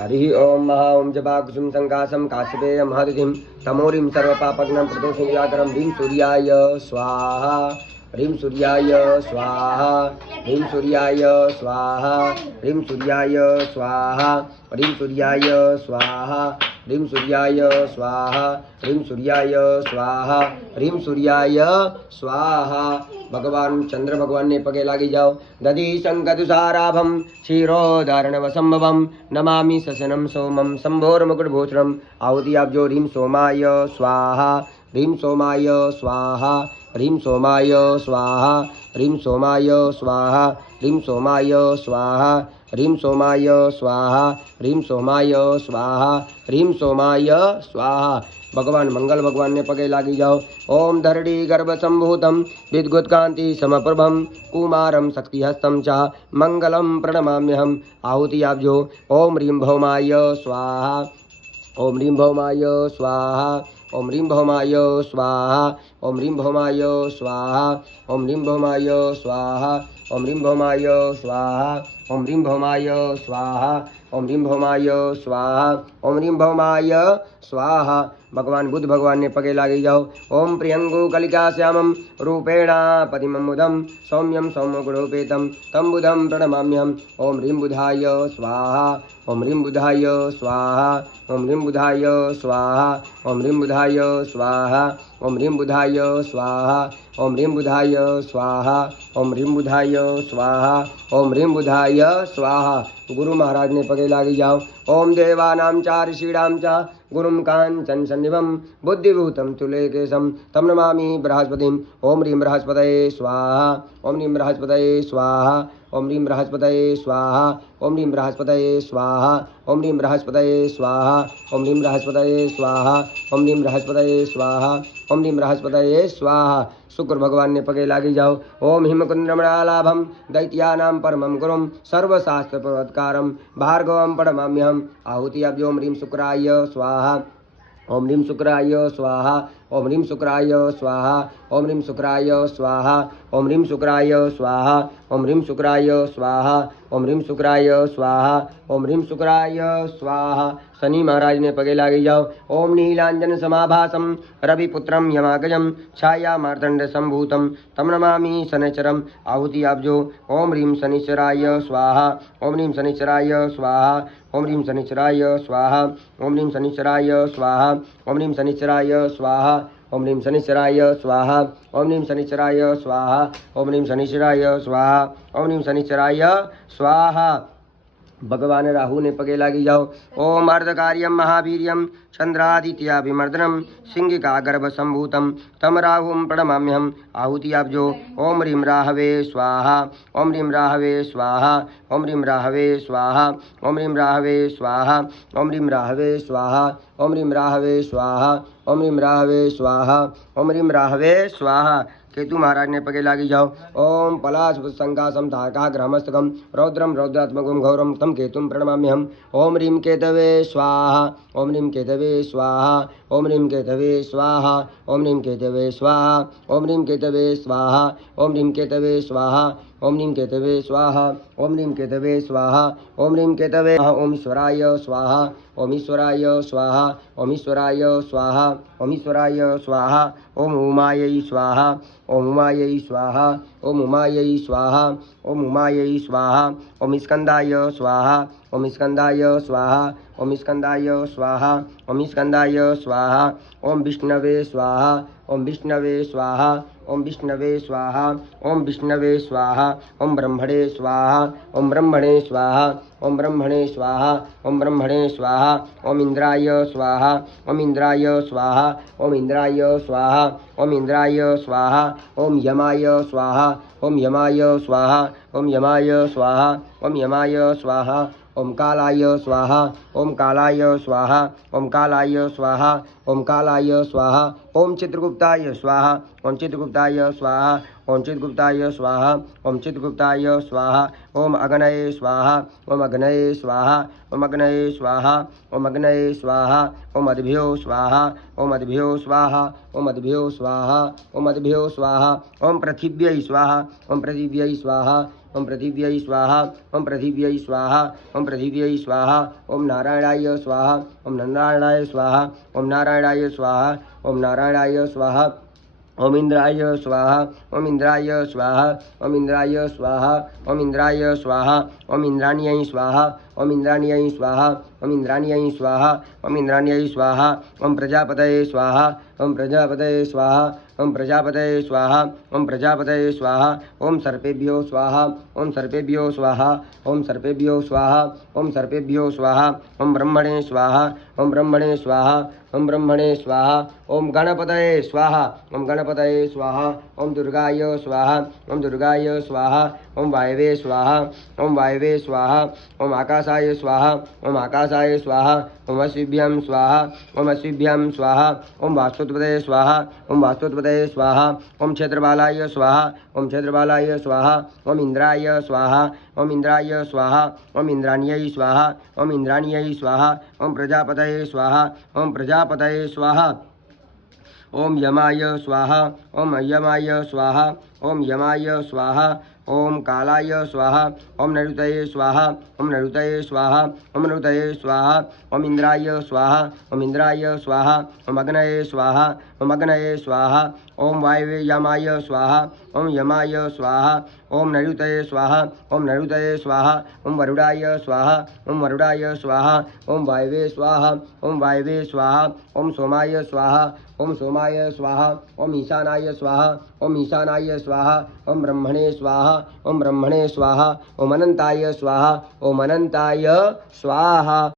हरि ओम महा ओम जपाकुसुम संकाशम काश्यपेय महदितिम तमोरिम सर्वपापग्नं प्रदोषव्याकरं ह्रीं सूर्याय स्वाहा ह्रीं सूर्याय स्वाहा ह्रीं सूर्याय स्वाहा ह्रीं सूर्याय स्वाहा ह्रीं सूर्याय स्वाहा ह्रीं सूर्याय स्वाहा ह्रीं सूर्याय स्वाहा ह्रीं सूर्याय स्वाहा। भगवान चंद्र भगवान ने पगे लागी जाओ। दधि संकतुषाराभम क्षीरोदारणवसंभवम नमामि ससनं सोमम शंभोर्मुकुटभूषणम। आहुति आप जो ह्रीं सोमाय स्वाहा ह्रीं सोमाय स्वाहा ह्रीं सोमाय स्वाहा ह्रीं सोमाय स्वाहा ह्रीं सोमाय स्वाहा ह्रीं सोमाय स्वाहा ह्रीं सोमाय स्वाहा ह्रीं सोमाय स्वाहा। भगवान मंगल भगवान ने पगे लागी जाओ। ओम धरणी गर्भ संभूतम विद्युत्कांति समप्रभम कुमारम शक्तिहस्तं च मंगलम प्रणमाम्यहम। आहुति आप जो ओम ह्रीं भौमाय स्वाहा ओम ह्रीं भौमाय स्वाहा ओम ह्रीं भौमाय स्वाहा ओम ह्रीं भौमाय स्वाहा ओम ह्रीं भौमाय स्वाहा ओम ह्रीं भौमाय स्वाहा ओम ह्रीं भौमाय स्वाहा ओम ह्रीं भौमाय स्वाहा ओम ह्रीं भौमाय स्वाहा। भगवान बुद्ध भगवान ने पगे लागी जाओ। ओम प्रियंगु कलिका श्यामम रूपेण पतिममुदम सौम्यम सौम्यगुणोपेतम तम बुधम प्रणमाम्यहम। ओम ह्रीं बुधाय स्वाहा ओम ह्रीं बुधाय स्वाहा ओम ह्रीं बुधाय स्वाहा ओम ह्रीं बुधाय स्वाहा ओम ह्रीं बुधाय स्वाहा ओम ह्रीं बुधाय स्वाहा ओम ह्रीं बुधाय स्वाहा ओम ह्रीं बुधाय स्वाहा। गुरु महाराज ने पगे लागी जाओ। ओम देवानां च ऋषीणां च गुरुं कांचन सन्निभं बुद्धिभूतं तुलेकेशं तं नमामि बृहस्पतिम्। ओम ह्रीं बृहस्पतये स्वाहा ओम ह्रीं बृहस्पतये स्वाहा ओम ह्रीं बृहस्पतये स्वाहा ओम ह्रीं बृहस्पतये स्वाहा ओम ह्रीं बृहस्पतये स्वाहा ओम ह्रीं बृहस्पतये स्वाहा ओम ह्रीं बृहस्पतये स्वाहा ओम ह्रीं बृहस्पतये स्वाहा। शुक्र भगवान ने पगे लागी जाओ। ओम हिमकुंद्रमणालाभम दैत्यानां परमं गुरुं सर्वशास्त्र प्रवत्कारं भार्गवं प्रणमाम्यहम्। आहुति आप जो ओम ह्रीं शुक्राय स्वाहा ओम ह्रीं शुक्राय स्वाहा ओम ह्रीं शुक्राय स्वाहा ओम ह्रीं शुक्राय स्वाहा ओम ह्रीं शुक्राय स्वाहा ओम ह्रीं शुक्राय स्वाहा ओम ह्रीं शुक्राय स्वाहा ओम ह्रीं शुक्राय स्वाहा। शनि महाराज ने पगे लागी जाओ। ओम नीलांजन समाभासम रविपुत्रम यमागजम छाया मार्तंड संभूतम तम नमामि शनिचरम। आहुति आप जो ओम ह्रीं शनिचराय स्वाहा ओम ह्रीं शनिचराय स्वाहा ओम ह्रीं शनिचराय स्वाहा ओम ह्रीं शनिचराय स्वाहा ओम ह्रीं शनिचराय स्वाहा ओम ह्रीं शनिचराय स्वाहा ओम ह्रीं शनिचराय स्वाहा ओम ह्रीं शनिचराय स्वाहा ओम ह्रीं शनिचराय स्वाहा। भगवान राहु ने पगे लागी जाओ। ओम अर्धकार्यम महावीर्यम चंद्रादित्याभिमर्दनम सिंहिका गर्भ संभूतम तम राहुं प्रणमाम्यहम्। आहुति आप जो ओम ह्रीं राहवे स्वाहा ओम ह्रीं राहवे स्वाहा ओम ह्रीं राहवे स्वाहा ओम ह्रीं राहवे स्वाहा ओम ह्रीं राहवे स्वाहा ओम ह्रीं राहवे स्वाहा ओम ह्रीं राहवे स्वाहा ओम ह्रीं राहवे स्वाहा। केतु महाराज ने पगे लागी जाओ। ओम पलाशपुष्पसंकाशं तारकाग्रहमस्तकं रौद्रं रौद्रात्मकं घोरं तं केतुं प्रणमाम्यहम्। ओम ह्रीं केतवे स्वाहा ओम ह्रीं केतवे स्वाहा ओम ह्रीं केतवे स्वाहा ओम ह्रीं केतवे स्वाहा ओम ह्रीं केतवे स्वाहा ओम ह्रीं केतवे स्वाहा ओम ह्रीं केतवे स्वाहा ओम ह्रीं केतवे स्वाहा ओम ह्रीं केतवे। ओम ईश्वराय स्वाहा ओम ईश्वराय स्वाहा ओम ईश्वराय स्वाहा ओम ईश्वराय स्वाहा ओम उमायै स्वाहा ओम उमायै स्वाहा ओम उमायै स्वाहा ओम उमायै स्वाहा ओम स्कंदाय स्वाहा ओम स्कंदाय स्वाहा ओम स्कंदाय स्वाहा ओम स्कंदाय स्वाहा ओम विष्णवे स्वाहा ओम विष्णवे स्वाहा ओम विष्णवे स्वाहा ओम विष्णवे स्वाहा ओम ब्रह्मणे स्वाहा ओम ब्रह्मणे स्वाहा ओम ब्रह्मणे स्वाहा ओम ब्रह्मणे स्वाहा ओम इंद्राय स्वाहा ओम इंद्राय स्वाहा ओम इंद्राय स्वाहा ओम इंद्राय स्वाहा ओम यमाय स्वाहा ओम यमाय स्वाहा ओम यमाय स्वाहा ओम यमाय स्वाहा ओम कालाय स्वाहा ओम कालाय स्वाहा ओम कालाय स्वाहा ओम कालाय स्वाहा ओम चित्रगुप्ताय स्वाहा ओम चित्रगुप्ताय स्वाहा ओम चित्रगुप्ताय स्वाहा ओम चित्रगुप्ताय स्वाहा ओम अग्नये स्वाहा ओम अग्नये स्वाहा ओम अग्नये स्वाहा ओम अग्नये स्वाहा ओम अद्भ्यो स्वाहा ओम अद्भ्यो स्वाहा ओम अद्भ्यो स्वाहा ओम अद्भ्यो स्वाहा ओम पृथिव्यै स्वाहा ओम पृथिव्यै स्वाहा ओम पृथिव्यै स्वाहा ओम पृथिव्यै स्वाहा ओम पृथिव्यै स्वाहा ओम नारायणाय स्वाहा ओम नारायणाय स्वाहा ओम नारायणाय स्वाहा ओम नारायणाय स्वाहा ओम इंद्राय स्वाहा ओम इंद्राय स्वाहा ओम इंद्राय स्वाहा ओम इंद्राय स्वाहा ओम इंद्राण्यै स्वाहा ओम इंद्राण्यै स्वाहा ओम इंद्राण्यै स्वाहा ओम इंद्राण्यै स्वाहा ओम प्रजापतये स्वाहा ओम प्रजापतये स्वाहा ओम प्रजापतये स्वाहा ओम प्रजापतये स्वाहा ओम सर्पेभ्यो स्वाहा ओम सर्पेभ्यो स्वाहा ओम सर्पेभ्यो स्वाहा ओम सर्पेभ्यो स्वाहा ओम ब्रह्मणे स्वाहा ओम ब्रह्मणे स्वाहा ओम ब्रह्मणे स्वाहा ओम गणपतये स्वाहा ओम गणपतये स्वाहा ओम दुर्गाय स्वाहा ओम दुर्गाय स्वाहा ओम वायवे स्वाहा ओम वायवे स्वाहा ओम आकाशाय स्वाहा ओम आकाशाय स्वाहा ओम अश्विभ्यां स्वाहा ओम अश्विभ्यां स्वाहा ओम वास्तुत्पतये स्वाहा ओम वास्तुत्पतये स्वाहा ओम क्षेत्रपालाय स्वाहा ओम क्षेत्रपालाय स्वाहा ओम इंद्राय स्वाहा ओम इंद्राय स्वाहा ओम इंद्राण्यै स्वाहा ओम इंद्राण्यै स्वाहा ओम प्रजापतये स्वाहा ओम प्रजापतये स्वाहा ओम यमाय स्वाहा ओम यमाय स्वाहा ओम यमाय स्वाहा ओम कालाय स्वाहा ओम नरुतये स्वाहा ओम नरुतये स्वाहा ओम नरुतये स्वाहा ओम इंद्राय स्वाहा ओम इंद्राय स्वाहा ओम अग्नये स्वाहा ओम अग्नये स्वाहा ओम वायवे यमाय स्वाहा ओम यमाय स्वाहा ओम नरुतये स्वाहा ओम नरुतये स्वाहा ओम वरुडाय स्वाहा ओम वरुडाय स्वाहा ओम वायवे स्वाहा ओम वायवे स्वाहा ओम सोमाय स्वाहा ओम सोमाय स्वाहा ओम ईशानाय स्वाहा ओम ईशानाय स्वाहा ओम ब्रह्मणे स्वाहा ओम ब्रह्मणे स्वाहा ओम अनंताय स्वाहा ओम अनंताय स्वाहा।